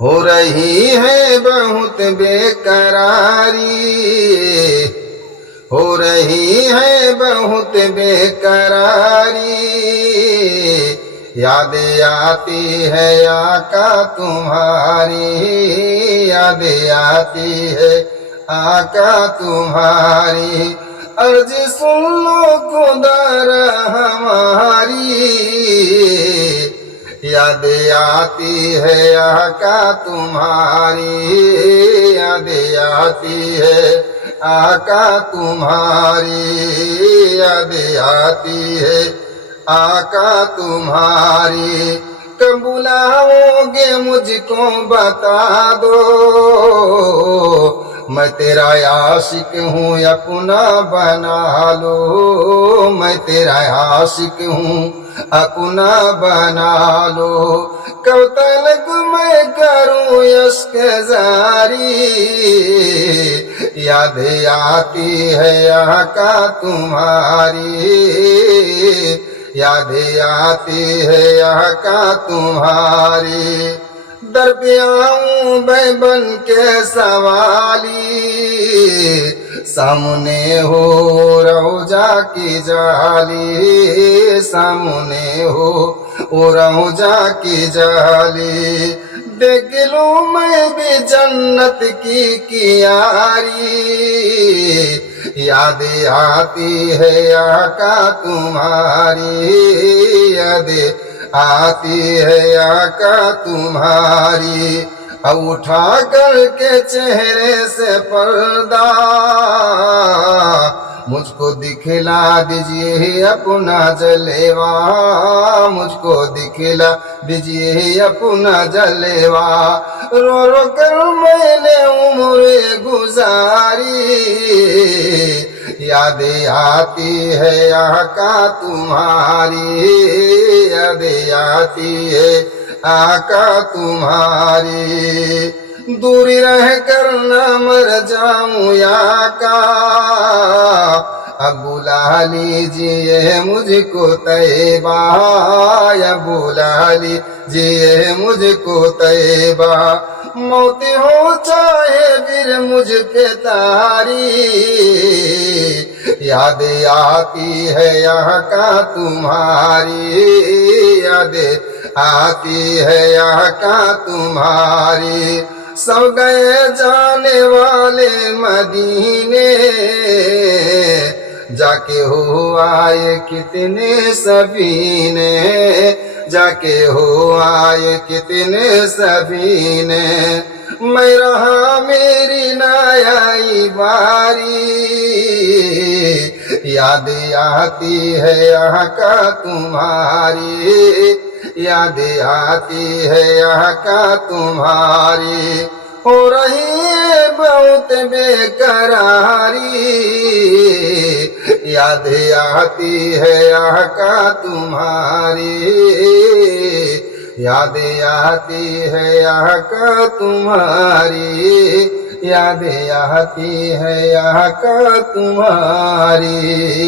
हो रही है बहुत बेकरारी, हो रही है बहुत बेकरारी। याद आती है आका तुम्हारी, याद आती है आका तुम्हारी। अर्ज सुन लो खुदा हमारी, याद आती है आका तुम्हारी, याद आती है आका तुम्हारी, याद आती है आका तुम्हारी। कब बुलाओगे मुझको बता दो, मैं तेरा आशिक हूँ अपना बना लो, मैं तेरा आशिक हूँ अपना बना लो। कब तक मैं करूँ इश्क जारी, याद आती है आका तुम्हारी, याद आती है आका तुम्हारी। दर पे आऊं मैं बन के सवाली, सामने हो रौजा की जाली, सामने हो रौजा की जाली। देख लूं मैं भी जन्नत की कियारी, याद आती है आका तुम्हारी, याद आती है आका तुम्हारी। उठा करके चेहरे से पर्दा मुझको दिखला दीजिए अपना जलेवा, मुझको दिखला दीजिए अपना जलेवा। रो रो कर मैंने उम्र गुजारी, याद आती है आका तुम्हारी, याद आती है आका तुम्हारी। दूरी रह कर न मर जाऊं आका, अब बुला लीजिए मुझको तैबा, अब बुला लीजिए मुझको तैबा। मौत हो चाहे फिर मुझ पे तारी, याद आती है आका तुम्हारी, याद आती है आका तुम्हारी। सब गए जाने वाले मदीने, जाके हो आए कितने सफीने, जाके हो आए कितने सफीने। मैं रहा मेरी ना आई बारी, याद आती है आका तुम्हारी, याद आती है आका तुम्हारी। हो रही है बहुत बेकरारी, याद आती है आका तुम्हारी, याद आती है आका तुम्हारी, याद आती है आका तुम्हारी।